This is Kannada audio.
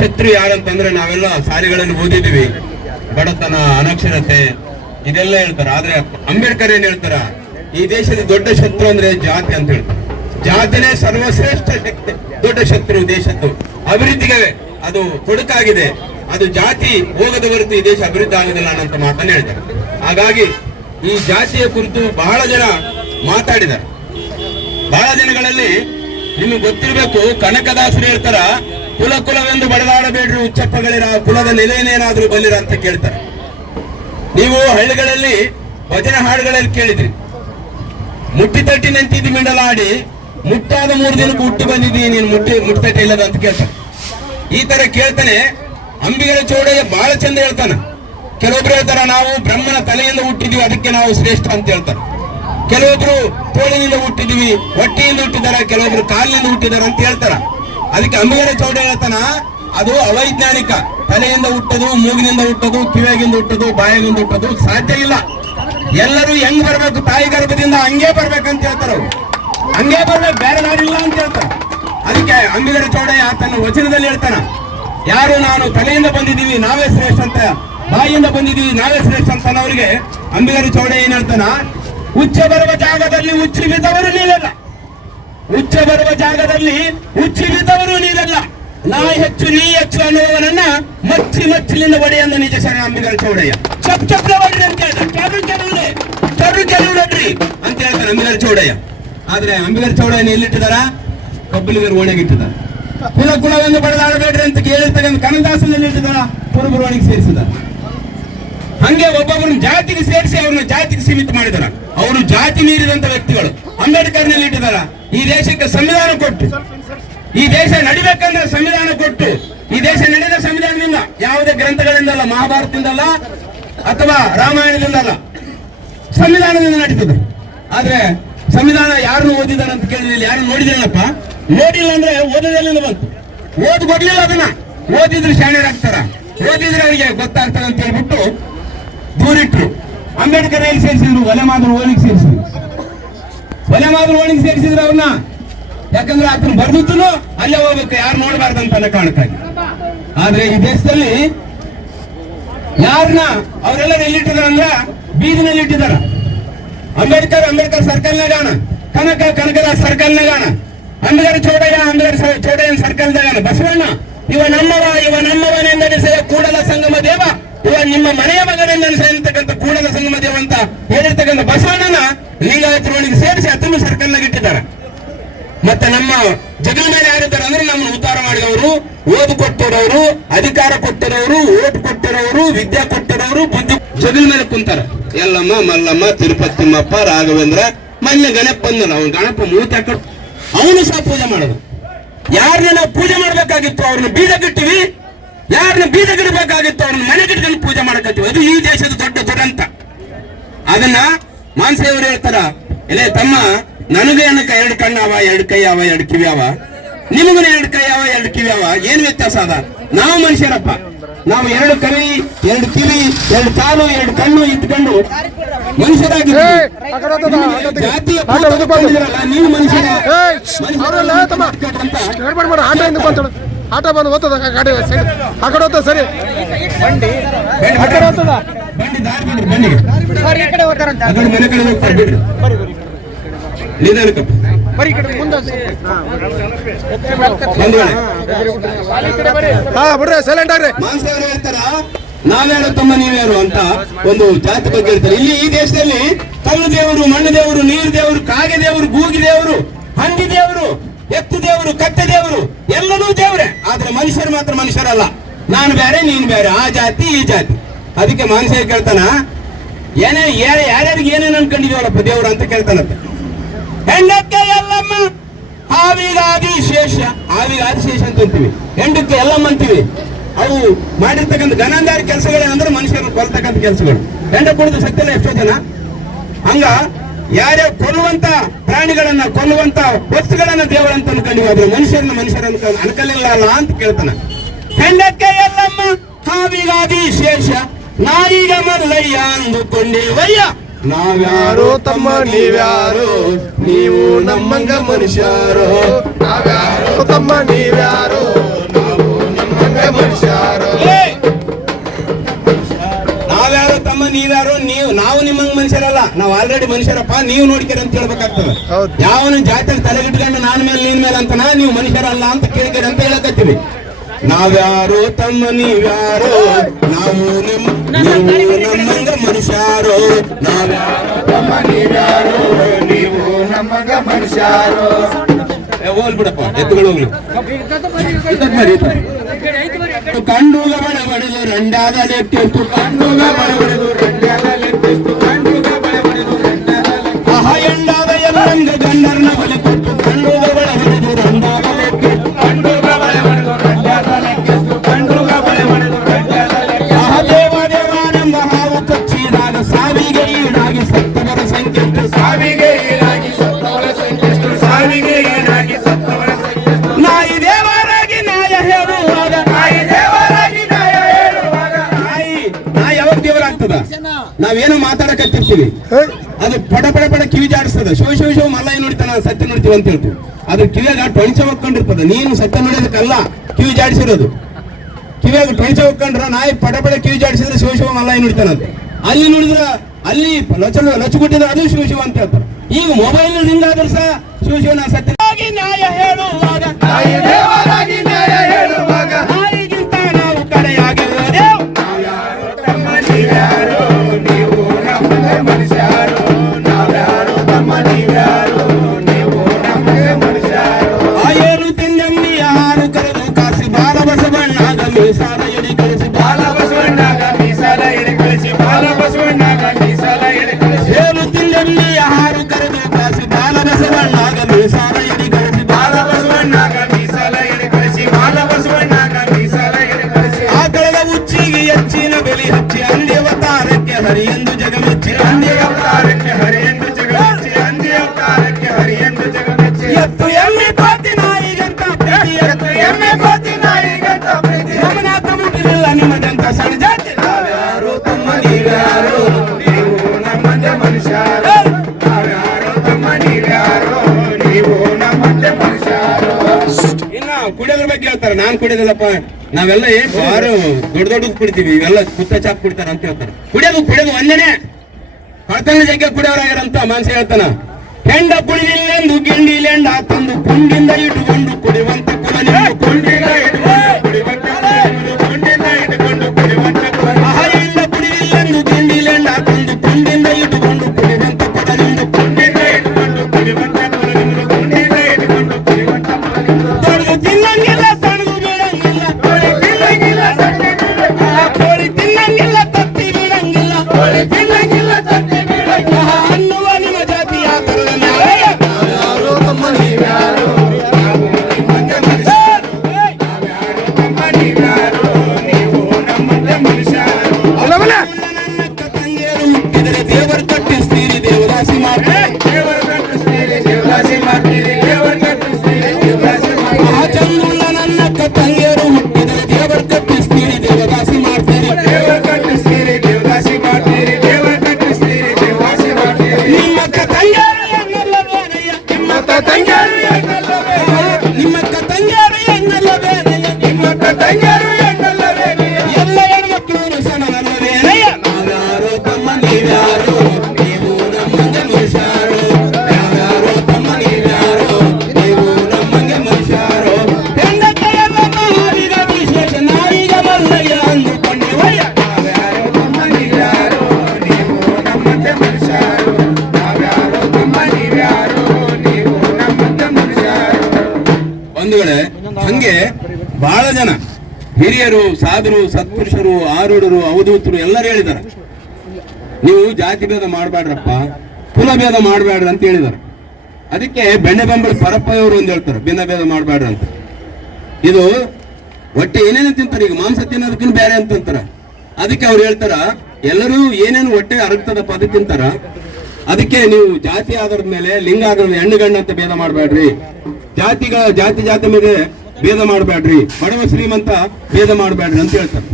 ಶತ್ರು ಯಾರಂತಂದ್ರೆ ನಾವೆಲ್ಲ ಸಾರಿಗಳಲ್ಲಿ ಓದಿದೀವಿ, ಬಡತನ, ಅನಕ್ಷರತೆ ಇದೆಲ್ಲ ಹೇಳ್ತಾರ. ಆದ್ರೆ ಅಂಬೇಡ್ಕರ್ ಏನ್ ಹೇಳ್ತಾರ, ಈ ದೇಶದ ದೊಡ್ಡ ಶತ್ರು ಅಂದ್ರೆ ಜಾತಿ ಅಂತ ಹೇಳ್ತಾರೆ. ಜಾತಿನೇ ಸರ್ವಶ್ರೇಷ್ಠ ಶಕ್ತಿ, ದೊಡ್ಡ ಶತ್ರು ದೇಶದ್ದು ಅಭಿವೃದ್ಧಿಗೆ ಅದು ತೊಡಕಾಗಿದೆ. ಅದು ಜಾತಿ ಹೋಗದ ಹೊರತು ಈ ದೇಶ ಅಭಿವೃದ್ಧಿ ಆಗುದಿಲ್ಲ ಅನ್ನೋ ಮಾತನ್ನ ಹೇಳ್ತಾರೆ. ಹಾಗಾಗಿ ಈ ಜಾತಿಯ ಕುರಿತು ಬಹಳ ಜನ ಮಾತಾಡಿದ್ದಾರೆ. ಬಹಳ ಜನಗಳಲ್ಲಿ ನಿಮಗೆ ಗೊತ್ತಿರಬೇಕು, ಕನಕದಾಸರು ಹೇಳ್ತಾರ, ಕುಲ ಕುಲವೆಂದು ಬಡದಾಡಬೇಡ್ರಿ ಉಚ್ಚಪ್ಪಗಳಿರ, ಕುಲದ ನೆಲೆಯನ್ನೇನಾದ್ರೂ ಬಲ್ಲಿರ ಅಂತ ಕೇಳ್ತಾರೆ. ನೀವು ಹಳ್ಳಿಗಳಲ್ಲಿ ಭಜನೆ ಹಾಡುಗಳಲ್ಲಿ ಕೇಳಿದ್ರಿ, ಮುಟ್ಟಿ ತಟ್ಟಿ ನಿಂತಿದ್ದು ಮಿಂಡಲಾಡಿ ಮುಟ್ಟಾದ 3 ದಿನಕ್ಕೆ ಹುಟ್ಟಿ ಬಂದಿದ್ದೀನಿ ನೀನು ಮುಟ್ಟತಟ್ಟಿ ಇಲ್ಲದ ಅಂತ ಕೇಳ್ತಾನೆ. ಈ ತರ ಕೇಳ್ತಾನೆ. ಅಂಬಿಗರ ಚೌಡಯ್ಯ ಬಹಳ ಚಂದ ಹೇಳ್ತಾನ. ಕೆಲವೊಬ್ರು ಹೇಳ್ತಾರ, ನಾವು ಬ್ರಹ್ಮನ ತಲೆಯಿಂದ ಹುಟ್ಟಿದೀವಿ ಅದಕ್ಕೆ ನಾವು ಶ್ರೇಷ್ಠ ಅಂತ ಹೇಳ್ತಾರೆ. ಕೆಲವೊಬ್ರು ತೋಳಿನಿಂದ ಹುಟ್ಟಿದೀವಿ, ಹೊಟ್ಟೆಯಿಂದ ಹುಟ್ಟಿದಾರ, ಕೆಲವೊಬ್ರು ಕಾಲಿನಿಂದ ಹುಟ್ಟಿದಾರ ಅಂತ ಹೇಳ್ತಾರ. ಅದಕ್ಕೆ ಅಂಬಿಗರ ಚೌಡಯ್ಯ ಹೇಳ್ತಾನ, ಅದು ಅವೈಜ್ಞಾನಿಕ. ತಲೆಯಿಂದ ಹುಟ್ಟೋದು, ಮೂಗಿನಿಂದ ಹುಟ್ಟೋದು, ಕಿವಿಯಾಗಿಂದ ಹುಟ್ಟೋದು, ಬಾಯಾಗಿಂದ ಹುಟ್ಟೋದು ಸಾಧ್ಯ ಇಲ್ಲ. ಎಲ್ಲರೂ ಹೆಂಗ್ ಬರ್ಬೇಕು, ತಾಯಿ ಗರ್ಭದಿಂದ ಹಂಗೆ ಬರ್ಬೇಕಂತ ಹೇಳ್ತಾರ. ಅವ್ರು ಹಂಗೆ ಬರ್ಬೇಕು, ಬೇರೆ ದಾರಿಲ್ಲ ಅಂತ ಹೇಳ್ತಾರ. ಅದಕ್ಕೆ ಅಂಬಿಗರ ಚೌಡಯ್ಯ ತನ್ನ ವಚನದಲ್ಲಿ ಹೇಳ್ತಾನ, ಯಾರು ನಾನು ತಲೆಯಿಂದ ಬಂದಿದ್ದೀವಿ ನಾವೇ ಶ್ರೇಷ್ಠ ಅಂತ, ಬಾಯಿಯಿಂದ ಬಂದಿದ್ದೀವಿ ನಾವೇ ಶ್ರೇಷ್ಠ ಅಂತ ಅನ್ನೋರಿಗೆ ಅಂಬಿಗರ ಚೌಡಯ್ಯ ಏನ್ ಹೇಳ್ತಾನ, ಉಚ್ಚ ಬರುವ ಜಾಗದಲ್ಲಿ ಉಚ್ಚಿ ಬಿದ್ದವರು ನೀರಲ್ಲ, ಉಚ್ಚ ಬರುವ ಜಾಗದಲ್ಲಿ ಉಚ್ಚಿ ಬಿದ್ದವರು ನೀರಲ್ಲ, ನಾ ಹೆಚ್ಚು ನೀ ಹೆಚ್ಚು ಅನ್ನುವವನನ್ನ ಮಚ್ಚಿಲಿಂದ ಒಡೆ ಅಂದ ನಿಜ ಶರಣ ಅಂಬಿಗರ ಚೌಡಯ್ಯ. ಚಪ್ರ ಹೊಡ್ರಿ ಅಂತ ಹೇಳ್ತಾರೆ, ಕೆಲವು ಅಂತ ಹೇಳ್ತಾರೆ ಅಂಬಿಗರ ಚೌಡಯ್ಯ. ಆದ್ರೆ ಅಂಬಿಗರ ಚೌಡಯ್ಯನ ಎಲ್ಲಿಟ್ಟಿದಾರ, ಕಬ್ಬಲಿಗರ ಓಣೆಗೆ ಇಟ್ಟಿದ್ದಾರೆ. ಕುಲವೆಂದು ಬಡದಾಡಬೇಡ್ರಿ ಅಂತ ಕೇಳಿರ್ತಕ್ಕಂಥ ಕನಕದಾಸನಲ್ಲಿ ಇಟ್ಟಿದಾರ, ಪುರಬರವಣಿಗೆ ಸೇರಿಸಿದಾರ. ಹಂಗೆ ಒಬ್ಬೊಬ್ಬರನ್ನ ಜಾತಿಗೆ ಸೇರಿಸಿ ಅವ್ರನ್ನ ಜಾತಿಗೆ ಸೀಮಿತ ಮಾಡಿದಾರ. ಅವರು ಜಾತಿ ಮೀರಿದಂತ ವ್ಯಕ್ತಿಗಳು. ಅಂಬೇಡ್ಕರ್ನಲ್ಲಿ ಇಟ್ಟಿದಾರ. ಈ ದೇಶಕ್ಕೆ ಸಂವಿಧಾನ ಕೊಟ್ಟು, ಈ ದೇಶ ನಡಿಬೇಕಂದ್ರೆ ಸಂವಿಧಾನ ಕೊಟ್ಟು, ಈ ದೇಶ ನಡೆದ ಸಂವಿಧಾನದಿಂದ, ಯಾವುದೇ ಗ್ರಂಥಗಳಿಂದಲ್ಲ, ಮಹಾಭಾರತದಿಂದಲ್ಲ ಅಥವಾ ರಾಮಾಯಣದಿಂದಲ್ಲ, ಸಂವಿಧಾನದಿಂದ ನಡೀತದೆ. ಆದ್ರೆ ಸಂವಿಧಾನ ಯಾರನ್ನು ಓದಿದಾರ ಅಂತ ಕೇಳಿದ್ರೆ ಯಾರು ನೋಡಿದ್ರೇನಪ್ಪ, ನೋಡಿಲ್ಲ ಅಂದ್ರೆ ಓದೋದೆಲ್ಲಿಂದ ಬಂತು. ಓದ್ ಕೊಡ್ಲಿಲ್ಲ, ಅದನ್ನ ಓದಿದ್ರೆ ಶಾಣ್ಯರಾಗ್ತಾರ, ಓದಿದ್ರೆ ಅವರಿಗೆ ಗೊತ್ತಾಗ್ತದೆ ಅಂತ ಹೇಳ್ಬಿಟ್ಟು ದೂರಿಟ್ರು. ಅಂಬೇಡ್ಕರ್ ಎಲ್ಲಿ ಸೇರಿಸಿದ್ರು, ಒಲೆಮಾದ್ರ ಓಣಿಗೆ ಸೇರಿಸಿದ್ರು. ಒಲೆಮಾದ್ರ ಓಣಿಗೆ ಸೇರಿಸಿದ್ರು ಅವ್ರನ್ನ. ಯಾಕಂದ್ರೆ ಆತನ ಬರ್ದಿದ್ದು ಅಲ್ಲೇ ಹೋಗ್ಬೇಕು, ಯಾರು ನೋಡಬಾರ್ದಂತ ಅನ್ನೋ ಕಾರಣಕ್ಕಾಗಿ. ಆದ್ರೆ ಈ ದೇಶದಲ್ಲಿ ಯಾರನ್ನ ಅವರೆಲ್ಲರೂ ಎಲ್ಲಿಟ್ಟಿದಾರ ಅಂದ್ರ ಬೀದಿನಲ್ಲಿ ಇಟ್ಟಿದಾರ. ಅಂಬೇಡ್ಕರ್ ಸರ್ಕಲ್ನಾಗಾನ, ಕನಕದಾಸ್ ಸರ್ಕಲ್ನಾಗಾನ, ಅಂಬೇಡ್ಕರ್ ಚೌಡಯ್ಯನ ಸರ್ಕಲ್ದಾಗಾನ. ಬಸವಣ್ಣ ಇವ ನಮ್ಮವನೆಂದೆನಿಸೆಯ ಕೂಡಲ ಸಂಗಮ ದೇವ, ಇವ ನಿಮ್ಮ ಮನೆಯ ಮಗನೆಂದೆನಿಸತಕ್ಕಂಥ ಕೂಡಲ ಸಂಗಮ ದೇವ ಅಂತ ಹೇಳಿರ್ತಕ್ಕಂಥ ಬಸವಣ್ಣನ ಲಿಂಗಾಯತರೊಳಗೆ ಸೇರಿಸಿ ಅದನ್ನು ಸರ್ಕಲ್ನಾಗ ಇಟ್ಟಿದ್ದಾರೆ. ಮತ್ತೆ ನಮ್ಮ ಜಗದ ಮೇಲೆ ಯಾರಿದ್ದಾರೆ ಅಂದ್ರೆ ನಮ್ಮನ್ನು ಉದ್ಧಾರ ಮಾಡಿದವರು, ಓದು ಕೊಟ್ಟಿರೋರು, ಅಧಿಕಾರ ಕೊಟ್ಟಿರೋರು, ಓಟ್ ಕೊಟ್ಟಿರೋರು, ವಿದ್ಯೆ ಕೊಟ್ಟಿರೋರು, ಬುದ್ಧಿ ಜಗದ ಮೇಲೆ ಕುಂತಾರ. ಎಲ್ಲಮ್ಮ, ಮಲ್ಲಮ್ಮ, ತಿರುಪತಿಮ್ಮಪ್ಪ, ರಾಘವೇಂದ್ರ, ಮೊನ್ನೆ ಗಣಪ ಬಂದಲ್ಲ, ಅವನು ಗಣಪ ಮೂತಿ ಹಾಕೊಂಡು ಅವನು ಸಹ ಪೂಜೆ ಮಾಡೋದು. ಯಾರನ್ನ ನಾವು ಪೂಜೆ ಮಾಡ್ಬೇಕಾಗಿತ್ತು ಅವ್ರನ್ನ ಬೀದಗಿಟ್ಟಿವಿ, ಯಾರನ್ನ ಬೀದಗಿಡಬೇಕಾಗಿತ್ತು ಅವ್ರನ್ನ ಮನೆಗಿಟ್ಕೊಂಡು ಪೂಜೆ ಮಾಡಕತ್ತೀವಿ. ಅದು ಈ ದೇಶದ ದೊಡ್ಡ ದುರಂತ. ಅದನ್ನ ಮಾನ್ಸೇವರು ಹೇಳ್ತಾರ, ಎಲೆ ತಮ್ಮ, ನನಗೆ ಏನಕ್ಕ 2 ಕಣ್ಣಾವ, 2 ಕೈ ಅವ, 2 ಕಿವಿ ಅವ, ನಿಮಗೂ 2 ಕೈ ಅವ, 2 ಕಿವಿ ಅವ, ಏನ್ ವ್ಯತ್ಯಾಸ ಅದ? ನಾವು ಮನುಷ್ಯರಪ್ಪ, ನಾವು 2 ಕೈ, 2 ಕಿವಿ, 2 ಕಾಲು, 2 ಕಣ್ಣು ಇಟ್ಕೊಂಡು ಮನುಷ್ಯರಾಗಿದ್ದೀವಿ. ಜಾತಿಯ ನೀವು ಮನುಷ್ಯರ ಆಟ ಬಂದು ಓದ್ತದ ಗಾಡಿ ಆ ಕಡೆ ಹೋಗ್ತದ. ಸರಿ, ಬಂಡಿ ಮನೆ ಕಡೆ ಹೋಗ್ತಾರೆ, ಬಿಡ್ರಿ ನಿಧಾನಕ್ಕಪ್ಪ. ಮಾನ್ಸೇವರು ಹೇಳ್ತಾರ, ನಾವ್ಯಾರು ತಮ್ಮ ನೀವ್ಯಾರು ಅಂತ ಒಂದು ಜಾತಿ ಬಗ್ಗೆ ಹೇಳ್ತಾರೆ. ಇಲ್ಲಿ ಈ ದೇಶದಲ್ಲಿ ಕಲ್ಲು ದೇವರು, ಮಣ್ಣು ದೇವರು, ನೀರು ದೇವರು, ಕಾಗೆ ದೇವರು, ಗೂಗಿ ದೇವರು, ಹಂದಿ ದೇವರು, ಎತ್ತು ದೇವರು, ಕತ್ತೆ ದೇವರು, ಎಲ್ಲರೂ ದೇವರೇ. ಆದ್ರೆ ಮನುಷ್ಯರು ಮಾತ್ರ ಮನುಷ್ಯರಲ್ಲ. ನಾನು ಬೇರೆ, ನೀನು ಬೇರೆ, ಆ ಜಾತಿ ಈ ಜಾತಿ. ಅದಕ್ಕೆ ಮಾನ್ಸೇವ್ ಕೇಳ್ತಾನ, ಯಾರ್ಯಾರಿಗೆ ಏನೇನು ಅನ್ಕೊಂಡಿದೀವಲ್ಲಪ್ಪ ದೇವ್ರು ಅಂತ ಕೇಳ್ತಾನಂತ. ಹೆಂಡಕ್ಕೆ ಎಲ್ಲಮ್ಮ, ಹಾವಿಗೆ ಆದಿಶೇಷ, ಹಾವಿಗೆ ಆದಿಶೇಷ ಅಂತ ಅಂತೀವಿ, ಹೆಂಡಕ್ಕೆ ಎಲ್ಲಮ್ಮ ಅಂತೀವಿ. ಅವು ಮಾಡಿರ್ತಕ್ಕಂಥ ಗನಾಂಧಾರಿ ಕೆಲಸಗಳೇನಂದ್ರೆ ಮನುಷ್ಯರನ್ನು ಕೊಲ್ತಕ್ಕಂಥ ಕೆಲಸಗಳು. ಹೆಂಡ ಕೊಡುದು ಸತ್ಯಲ್ಲ ಎಷ್ಟೋ ಜನ. ಹಂಗ ಯಾರ್ಯಾರು ಕೊಲ್ಲುವಂತ ಪ್ರಾಣಿಗಳನ್ನ, ಕೊಲ್ಲುವಂತ ವಸ್ತುಗಳನ್ನ ದೇವರಂತ ಅನ್ಕೊಂಡಿವಿ, ಆದ್ರೆ ಮನುಷ್ಯರನ್ನ ಅನ್ಕಲಿಲ್ಲ ಅಲ್ಲ ಅಂತ ಕೇಳ್ತಾನ. ಹೆಂಡಕ್ಕೆ ಎಲ್ಲಮ್ಮ, ಹಾವಿಗಾದಿ ಶೇಷ, ನಾಯಿಗ ಮಲ್ಲಯ್ಯ ಅಂದುಕೊಂಡೇವಯ್ಯ, ನಾವ್ಯಾರೋ ತಮ್ಮ ನೀವ್ಯಾರೋ, ನೀವು ನಮ್ಮಂಗ ಮನುಷ್ಯರು, ನಾವ್ಯಾರೋ ತಮ್ಮ ನೀವ್ಯಾರೋ, ನಾವು ನಿಮ್ಮ ನಾವ್ಯಾರು ತಮ್ಮ ನೀವ್ಯಾರು ನಾವು ನಿಮ್ಮಂಗ್ ಮನುಷ್ಯರಲ್ಲ, ನಾವು ಆಲ್ರೆಡಿ ಮನುಷ್ಯರಪ್ಪ, ನೀವು ನೋಡ್ತೀರ ಅಂತ ಹೇಳ್ಬೇಕಾಗ್ತದೆ. ಯಾವನು ಜಾತಿಯಲ್ಲಿ ತಲೆಗಿಟ್ಕೊಂಡು ನಾನ್ ಮೇಲೆ ನೀನ್ ಮೇಲೆ ಅಂತನಾ, ನೀವು ಮನುಷ್ಯರಲ್ಲ ಅಂತ ಕೇಳ್ತೀರಿ ಅಂತ ಹೇಳಕತ್ತೀವಿ. ನಾವ್ಯಾರು ತಮ್ಮ ನೀವ್ಯಾರು, ನಾವು ನಮ್ಮಂಗ ಮನುಷ್ಯರು. ನಾವ್ಯಾರು ತಮ್ಮ ನೀವ್ಯಾರು, ನೀವು ನಮ್ಮಂಗ ಮನುಷ್ಯರು. ಹೋಲ್ ಬಿಡಪ್ಪ, ಎತ್ತುಗಳು ಹೋಗ್ಲಿ. ಕಂಡುಗ ಬಡ ಬಡಿದು ರಂಡಾದ ಲೆಕ್ಕೆಷ್ಟು, ಕಂಡುಗ ಬಡ ಬಡಿದು ರಂಡಾದ ಲೆಕ್ಕೆಷ್ಟು, ಕಂಡುಗ ಬಡ ಬಡಿದು ರಂಡಾದ ಲೆಕ್ಕೆಷ್ಟು. ಆಹ ಎಂಡಾದ ಎಲ್ಲಂಗ ಗಂಡರ್ನ ಬಲಿ ಕೊಟ್ಟು, ಕಂಡುಗ ಬಡ ಬಡಿದು ರಂಡಾದ ಲೆಕ್ಕೆಷ್ಟು, ಕಂಡುಗ ಬಡ ಬಡಿದು ರಂಡಾದ ಲೆಕ್ಕೆಷ್ಟು, ಕಂಡುಗ ಬಡ ಬಡಿದು ರಂಡಾದ ಲೆಕ್ಕೆಷ್ಟು. ಆಹ ದೇವ ದೇವಾನೆಂಬ ಹಾವು ಕಚ್ಚಿದಾಗ ಸಾವಿಗೆ ಈಡಾಗಿ ಸತ್ತವರ ಸಂಖ್ಯೆಷ್ಟು, ಸಾವಿಗೆ ಈಡಾಗಿ ಸತ್ತವರ ಸಂಖ್ಯೆಷ್ಟು, ಸಾವಿಗೆ ಈಡಾಗಿ ಸತ್ತವರ ಸಂಖ್ಯೆಷ್ಟು. ನಾಯಿ ದೇವರಾಗಿ ನ್ಯಾಯ ಹೇಳುವಾಗ, ನಾಯಿ ದೇವರಾಗಿ ನ್ಯಾಯ ಹೇಳುವಾಗ, ನಾಯಿ ಯಾವಾಗ ದೇವರಾಗ್ತದ? ನಾವೇನೋ ಮಾತಾಡಕತ್ತಿರ್ತೀವಿ, ಅದು ಪಡ ಪಡ ಪಡ ಕಿವಿ ಜಾಡಿಸ್ತದ. ಶೋ ಮಲ್ಲ ನೋಡ್ತಾನ, ಸತ್ಯ ನೋಡ್ತೀವಿ ಅಂತ ಹೇಳ್ತೀವಿ. ಅದ್ರ ಕಿವಿಯಾಗ ಟೊಣಿಚ ಹೋಗ್ಕೊಂಡಿರ್ತದ. ನೀನು ಸತ್ಯ ನೋಡೋದಕ್ಕಲ್ಲ ಕಿವಿ ಜಾಡಿಸಿರೋದು. ಕಿವಿಯಾಗ ಟೊಣಿಚ ಹೋಗ್ಕೊಂಡ್ರ ನಾಯಿ ಪಡ ಪಡ ಕಿವಿ ಜಾಡಿಸಿದ್ರೆ ಶಿವ ಮಲ್ಲ ನೋಡ್ತಾನಂತ. ಅಲ್ಲಿ ನೋಡಿದ್ರ ಅಲ್ಲಿ ಲಚ್ಚುಗುಟ್ಟಿದ್ರೆ ಅದು ಶಿವ ಅಂತ ಹೇಳ್ತಾರೆ. ಈಗ ಮೊಬೈಲ್ ಹಿಂಗಾದ್ರೂ ಸಹ ಶಿವನ ಸತ್ಯ ನ್ಯಾಯ ಹೇಳುವಾಗ, ನಾಯಿ ದೇವರಾಗಿ ನ್ಯಾಯ ಹೇಳುವಾಗ, ನಾಯಿಗಿಂತ ನಾವು ಕಡೆಯಾಗಿರುವುದೇವು. ನಾವ್ಯಾರು ತಮ್ಮ ನೀವ್ಯಾರು, ನೀವು ನಮಗೆ ಮನುಷ್ಯರು. ನಾವ್ಯಾರು ತಮ್ಮ ನೀವ್ಯಾರು, ನೀವು ನಮಗೆ ಮನುಷ್ಯರು. ಆಯೇರು ತಿಂಗಮ್ಮಿ ಆಹಾರು ಕರೆದು ಕಾಸಿ ಬಾಲ ಬಸವಣ್ಣಾಗ ಮೀಸಾಲ ಎಡಿ ಕಳಿಸಿ, ಬಾಲ ಬಸವಣ್ಣಾಗ ಮೀಸಾಲ ಎಡಿ ಕಳಿಸಿ, ಬಾಲ ಬಸವಣ್ಣಾಗ ಮೀಸಾಲ ಎಡಿ ಕಳಿಸಿ. ಏರು ತಿಂಗಮ್ಮಿ ಆಹಾರು ಕರೆದು ಕಾಸಿ ಬಾಲ ಬಸವಣ್ಣಾಗ ಮೀಸಾಲ ಎಡಿ ಕಳಿಸಿ, ಬಾಲ ಬಸವಣ್ಣಾಗ ಮೀಸಾಲ ಎಡಿ ಕಳಿಸಿ, ಬಾಲ ಬಸವಣ್ಣಾಗ ಮೀಸಾಲ ಎಡಿ ಕಳಿಸಿ. ಆಕಳದ ಉಚ್ಚಿಗೆ ಹೆಚ್ಚಿನ ಬೆಲೆ ಹಚ್ಚಿ, ಅಂದಿ ಅವತಾರಕ್ಕೆ ಹರಿ ಎಂದು ಜಗಮೆಚ್ಚಿ, ಅಂದಿ ಅವತಾರಕ್ಕೆ ಹರಿ ಎಂದು ಜಗಮೆಚ್ಚಿ, ಅಂದಿ ಅವತಾರಕ್ಕೆ ಹರಿ ಎಂದು ಜಗಮೆಚ್ಚಿ. ಎತ್ತು ಎಮ್ಮೆ ಕೋತಿ ನಾಯಿಗಂತ ಪ್ರೀತಿ, ಎತ್ತು ಎಮ್ಮೆ ಕೋತಿ ನಾಯಿಗಂತ ಪ್ರೀತಿ, ನಮನಾಥ ಮುಟ್ಟಿರಲ್ಲ ನಿಮ್ಮದಂತ ಸಣ್ಣ ಜಾತಿ. ನಾವ್ಯಾರು ತಮ್ಮ ನೀವ್ಯಾರು, ನೀವು ನಮ್ಮಂತೆ ಮನುಷ್ಯರು. ನಾವ್ಯಾರು ತಮ್ಮ ನೀವ್ಯಾರು, ನೀವು ನಮ್ಮಂತೆ ಮನುಷ್ಯರು. ಇನ್ನ ಕುಡಿಯೋದ್ರ ಬಗ್ಗೆ ಹೇಳ್ತಾರೆ. ನಾನ್ ಕುಡಿಯೋದಿಲ್ಲಪ್ಪ, ನಾವೆಲ್ಲ ಬಾರು ದೊಡ್ಡ ಕುಡಿತೀವಿ, ಇವೆಲ್ಲ ಕುತ್ತ ಚಾಪ್ ಕುಡಿತಾರ ಅಂತ ಹೇಳ್ತಾರೆ. ಕುಡಿಯೋದು ಒಂದೇನೆ, ಕಳ್ತನ ಜಗ್ಗೆ ಕುಡಿಯೋರಾಗಿರಂತ ಮನುಷ್ಯ ಹೇಳ್ತಾನ. ಹೆಂಡ ಕುಡಿದಿಲ್ಲೆಂದು ಗಿಂಡಿಲೆಂಡ ತಂದು ಕುಂಡಿಂದ ಇಟ್ಟುಕೊಂಡು ಕುಡಿಯುವಂತ ಕುಲ ನಿಮ್ಮದು, ಕುಂಡಿಂದ ಇಟ್ಟುಕೊಂಡು ಕುಡಿಯುವಂತ ಕುಲ ನಿಮ್ಮದು, ಕುಂಡಿಂದ ಇಟ್ಟುಕೊಂಡು ಕುಡಿಯುವಂತ ಕುಲ. ಹೆಂಡ ಕುಡಿದಿಲ್ಲೆಂದು ಗಿಂಡಿಲೆಂಡ ತಂದು ಕುಂಡಿಂದ ಇಟ್ಟುಕೊಂಡು ಕುಡಿಯುವಂತ ಕುಲ ನಿಮ್ಮದು, ಕುಂಡಿಂದ ಇಟ್ಟುಕೊಂಡು ಕುಡಿಯುವಂತ ಕುಲ ನಿಮ್ಮದು, ಕುಂಡಿಂದ ಇಟ್ಟುಕೊಂಡು ಕುಡಿಯುವಂತ ಕುಲ ನಿಮ್ಮದು. ದೊಡ್ಡದು ತಿನ್ನಂಗಿಲ್ಲ, ಸಣ್ಣದು ಬೀಳಂಗಿಲ್ಲ, ಕೋಳಿ ತಿನ್ನಂಗಿಲ್ಲ, ಸಣ್ಣ ಬೀಳಂಗಿಲ್ಲ, ಕೋಳಿ ತಿನ್ನಂಗಿಲ್ಲ, ತತ್ತಿ ಬೀಳಂಗಿಲ್ಲ, ಕೋಳಿ ತಿನ್ನಂಗಿಲ್ಲ, ತತ್ತಿ ಬೀಳಂಗಿಲ್ಲ ಅನ್ನುವ ನಿಮ್ಮ ಜಾತಿಯ ತರದ ನ್ಯಾಯ. ನಾವ್ಯಾರು ತಮ್ಮ ನೀವ್ಯಾರು, ನಾವು ನಿಮ್ಮಂತೆ ಮನುಷ್ಯರು. ನಾವ್ಯಾರು ತಮ್ಮ ನೀವ್ಯಾರು, ನೀವು ನಮ್ಮಂತೆ ಮನುಷ್ಯರು. ನನ್ನಕ್ಕ ತಂಗಿಯರು ಹುಟ್ಟಿದರೆ ದೇವರ ಕಟ್ಟಿಸ್ತೀರಿ, ದೇವದಾಸಿ ಮಾಡ್ತೀರಿ, ದೇವರ ಕಟ್ಟಿಸ್ತೀರಿ, ದೇವದಾಸಿ ಮಾಡ್ತೀರಿ, ದೇವರ ಕಟ್ಟಿಸ್ತೀರಿ, ದೇವದಾಸಿ ಮಾಡ್ತೀರಿ. ಆ ಚಂದುಳ್ಳ ನನ್ನಕ್ಕ ತಂಗಿಯರು ಹುಟ್ಟಿದರೆ ದೇವರ ಕಟ್ಟಿಸ್ತೀರಿ, ದೇವದಾಸಿ ಮಾಡ್ತೀರಿ, ದೇವರ ಕಟ್ಟಿಸ್ತೀರಿ, ದೇವದಾಸಿ ಮಾಡ್ತೀರಿ, ದೇವರ ಕಟ್ಟಿಸ್ತೀರಿ, ದೇವದಾಸಿ ಮಾಡ್ತೀರಿ. ನಿಮ್ಮಕ್ಕ ತಂಗಿಯರು ಎನ್ನಲ್ಲವೇನಯ್ಯ, ನಿಮ್ಮಕ್ಕ ತಂಗಿಯರು ಎನ್ನಲ್ಲವೇನಯ್ಯ, ನಿಮ್ಮಕ್ಕ ತಂಗಿಯರು ಎನ್ನಲ್ಲವೇನಯ್ಯ, ನಿಮ್ಮಕ್ಕ ತಂಗಿಯರು ಎನ್ನಲ್ಲವೇನಯ್ಯ, ಎಲ್ಲ ಹೆಣ್ಮಕ್ಳು ಸಣನಲ್ಲವೇನಯ್ಯ. ನಾವ್ಯಾರು ತಮ್ಮ ನೀವ್ಯಾರು, ನೀವು ನಮ್ಮಂಗೆ ಮನುಷ್ಯರು. ನಾವ್ಯಾರು ತಮ್ಮ ನೀವ್ಯಾರು, ನೀವು ನಮ್ಮಂಗೆ ಮನುಷ್ಯರು. ಹೆಂಡತಿಯೆಲ್ಲ ಮಾಡಿದ ವಿಶೇಷ ನಾಯಿಗ ಮಲ್ಲಯ್ಯ ಅಂದುಕೊಂಡಿವಯ್ಯ. ನಾವ್ಯಾರು ತಮ್ಮ ನೀವ್ಯಾರು, ನೀವು ನಮ್ಮಂತೆ ಮನುಷ್ಯರು. ನಾವ್ಯಾರು ತಮ್ಮ ನೀವ್ಯಾರು, ನೀವು ನಮ್ಮಂತೆ ಮನುಷ್ಯರು. ಬಂಧುಗಳೇ, ಹಂಗೆ ಬಹಳ ಜನ ಹಿರಿಯರು, ಸಾಧುರು, ಸತ್ಪುರುಷರು, ಆರೂಢರು, ಅವಧೂತರು ಎಲ್ಲರೂ ಹೇಳಿದ್ದಾರೆ, ನೀವು ಜಾತಿ ಭೇದ ಮಾಡಬೇಡ್ರಪ್ಪ, ಕುಲ ಭೇದ ಮಾಡಬೇಡ್ರಿ ಅಂತ ಹೇಳಿದ್ದಾರೆ. ಅದಕ್ಕೆ ಬೆಣ್ಣೆಬಂಬಳ ಪರಪ್ಪಯ್ಯವರು ಒಂದು ಹೇಳ್ತಾರೆ, ಭಿನ್ನ ಭೇದ ಮಾಡಬೇಡ್ರಿ ಅಂತ. ಇದು ಹೊಟ್ಟೆ ಏನೇನು ತಿಂತಾರೆ, ಈಗ ಮಾಂಸ ತಿನ್ನೋದಕ್ಕಿಂತ ಬೇರೆ ಅಂತ ಅಂತಾರ. ಅದಕ್ಕೆ ಅವ್ರು ಹೇಳ್ತಾರ, ಎಲ್ಲರೂ ಏನೇನು ಹೊಟ್ಟೆ ಅರಗ್ತದಪ್ಪ ಅದು ತಿಂತಾರ, ಅದಕ್ಕೆ ನೀವು ಜಾತಿ ಆಧಾರದ ಮೇಲೆ, ಲಿಂಗ ಆಧಾರದ ಹೆಣ್ಣು ಗಂಡು ಅಂತ ಭೇದ ಮಾಡಬೇಡ್ರಿ, ಜಾತಿ ಮೇಲೆ ಭೇದ ಮಾಡಬೇಡ್ರಿ, ಬಡವ ಶ್ರೀಮಂತ ಭೇದ ಮಾಡಬೇಡ್ರಿ ಅಂತ ಹೇಳ್ತಾರೆ.